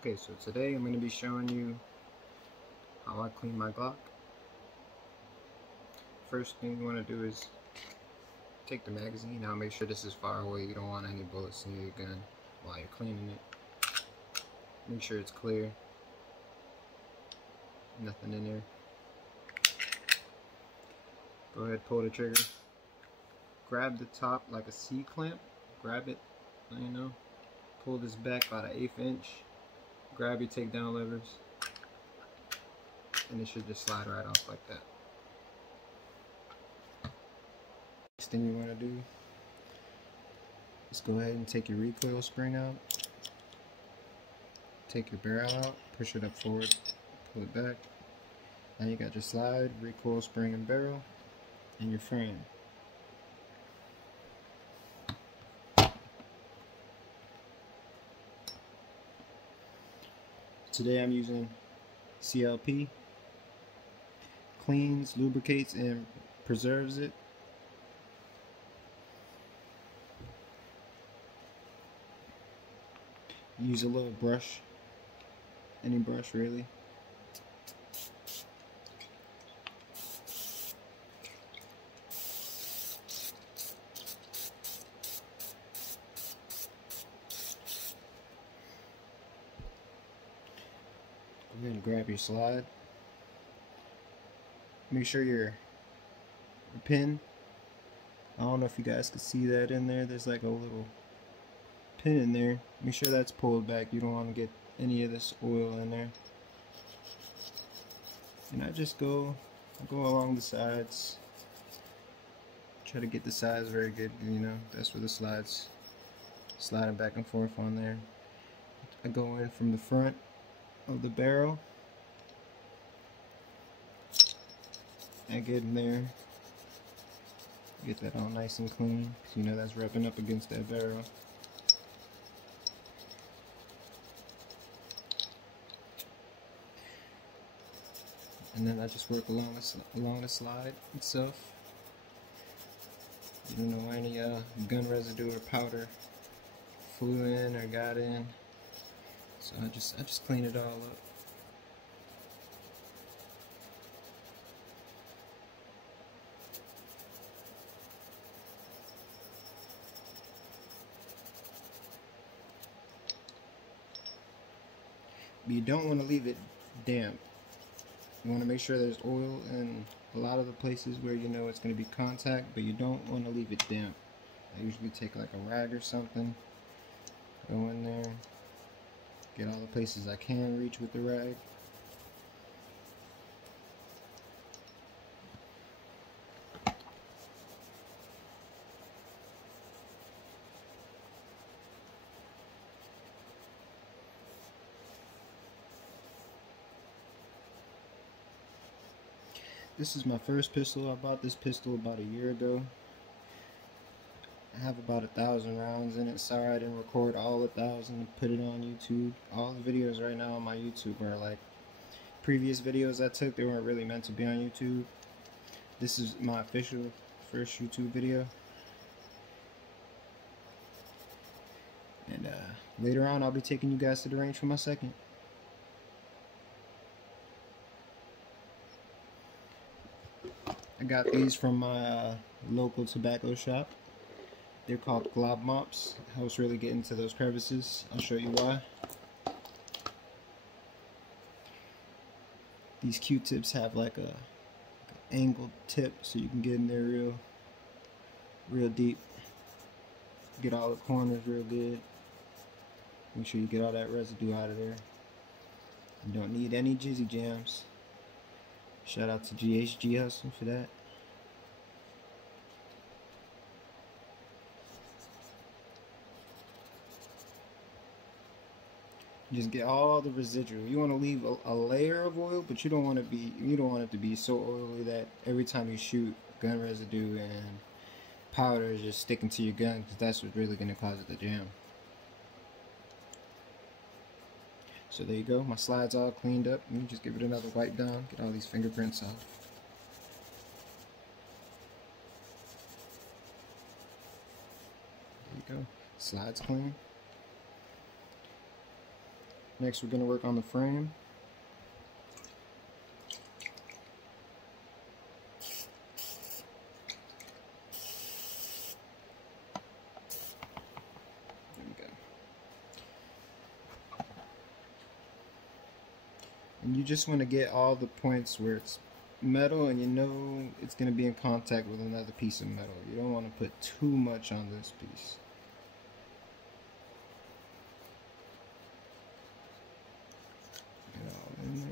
Okay, so today I'm going to be showing you how I clean my Glock. First thing you want to do is take the magazine out. Make sure this is far away. You don't want any bullets in your gun while you're cleaning it. Make sure it's clear. Nothing in there. Go ahead, pull the trigger. Grab the top like a C-clamp. Grab it, pull this back about an 1/8 inch. Grab your takedown levers, and it should just slide right off like that. Next thing you want to do is go ahead and take your recoil spring out. Take your barrel out, push it up forward, pull it back. Now you got your slide, recoil spring and barrel, and your frame. Today I'm using CLP. Cleans, lubricates, and preserves it. Use a little brush, any brush really. Go ahead and grab your slide. Make sure your pin, I don't know if you guys can see that in there, there's like a little pin in there. Make sure that's pulled back. You don't want to get any of this oil in there. And I just go along the sides. Try to get the sides very good, that's where the slides sliding back and forth on there. I go in from the front of the barrel. I get in there, get that all nice and clean, so that's rubbing up against that barrel. And then I just work along the slide itself. You don't know any gun residue or powder flew in or got in, so I just clean it all up. But you don't want to leave it damp. You want to make sure there's oil in a lot of the places where it's going to be contact, but you don't want to leave it damp. I usually take like a rag or something, go in there, get all the places I can reach with the rag. This is my first pistol. I bought this pistol about a year ago. I have about 1,000 rounds in it. Sorry I didn't record all 1,000 and put it on YouTube. All the videos right now on my YouTube are like previous videos I took. They weren't really meant to be on YouTube. This is my official first YouTube video. And later on I'll be taking you guys to the range for my second. I got these from my local tobacco shop. They're called Glock mops. Helps really get into those crevices. I'll show you why. These Q-tips have like a angled tip, so you can get in there real deep. Get all the corners real good. Make sure you get all that residue out of there. You don't need any jizzy jams. Shout out to GHG Hustle for that. Just get all the residual. You want to leave a layer of oil, but you don't want it to be so oily that every time you shoot, gun residue and powder is just sticking to your gun, because that's what's really going to cause it to jam. So there you go, my slide's all cleaned up. Let me just give it another wipe down, get all these fingerprints off. There you go, slide's clean. Next, we're going to work on the frame. There we go. And you just want to get all the points where it's metal and you know it's going to be in contact with another piece of metal. You don't want to put too much on this piece. Get it all in there.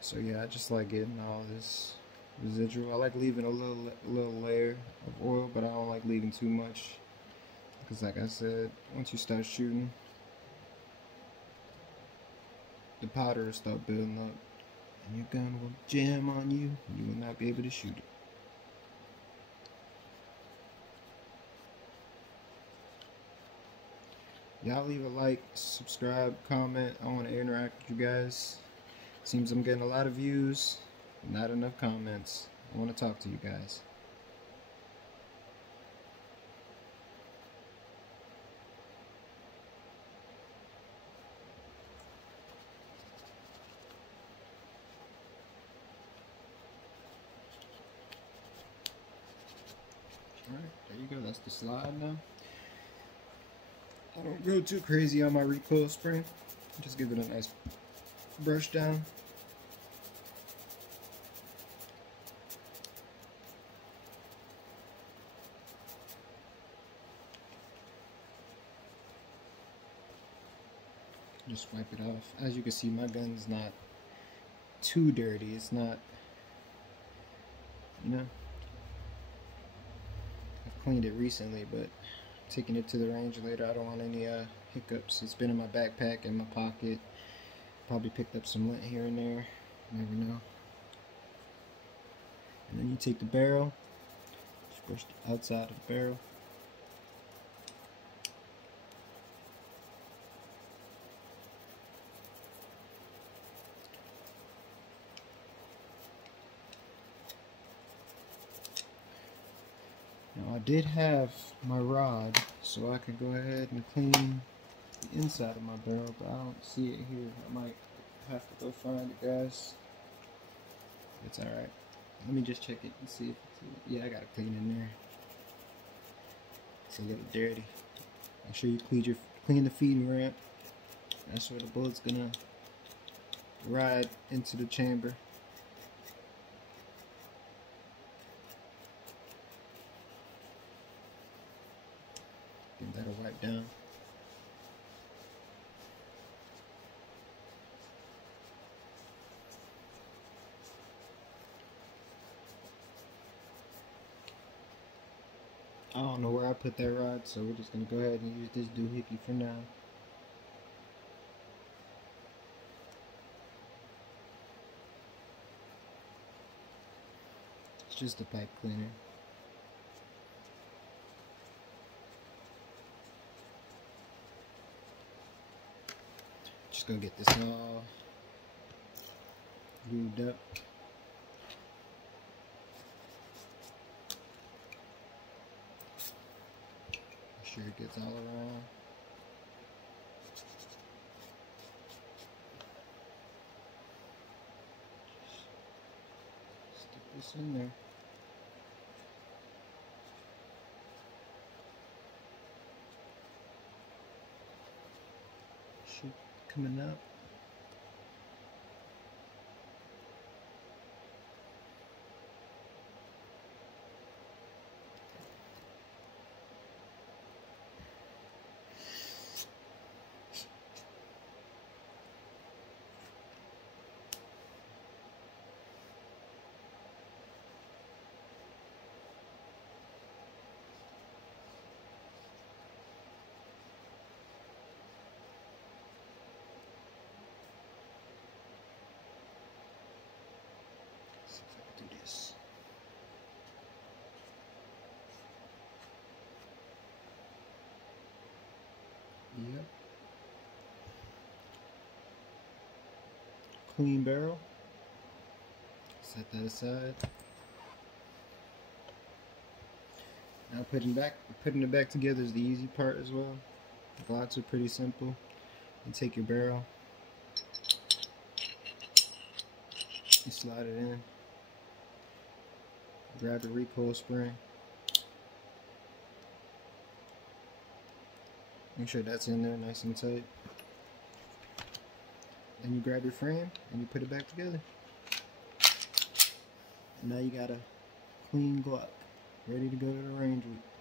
So yeah, I just like getting all this residual. I like leaving a little layer of oil, but I don't like leaving too much, because like I said, once you start shooting, the powder will start building up and your gun will jam on you and you will not be able to shoot it. Y'all leave a like, subscribe, comment. I want to interact with you guys. Seems I'm getting a lot of views, not enough comments. I want to talk to you guys. Alright, there you go. That's the slide now. I don't go too crazy on my recoil spray. Just give it a nice brush down. Just wipe it off. As you can see, my gun's not too dirty. It's not, you know, I've cleaned it recently, but taking it to the range later, I don't want any hiccups. It's been in my backpack, in my pocket. Probably picked up some lint here and there. Never know. And then you take the barrel, just brush the outside of the barrel. Now I did have my rod, so I could go ahead and clean the inside of my barrel, but I don't see it here. I might have to go find it, guys. It's alright. Let me just check it and see if it's, yeah, I got it clean in there. It's a little dirty. Make sure you clean the feeding ramp. That's where the bullet's gonna ride into the chamber. Get that wipe down. I don't know where I put that rod, so we're just gonna go ahead and use this doohickey for now. It's just a pipe cleaner. Just gonna get this all lubed up. Make sure it gets all around. Just stick this in there. Should coming up. clean barrel. Set that aside. Now putting it back together is the easy part as well. Glocks are pretty simple. You take your barrel, you slide it in, grab the recoil spring, make sure that's in there nice and tight. Then you grab your frame and you put it back together. And now you got a clean Glock, ready to go to the range with.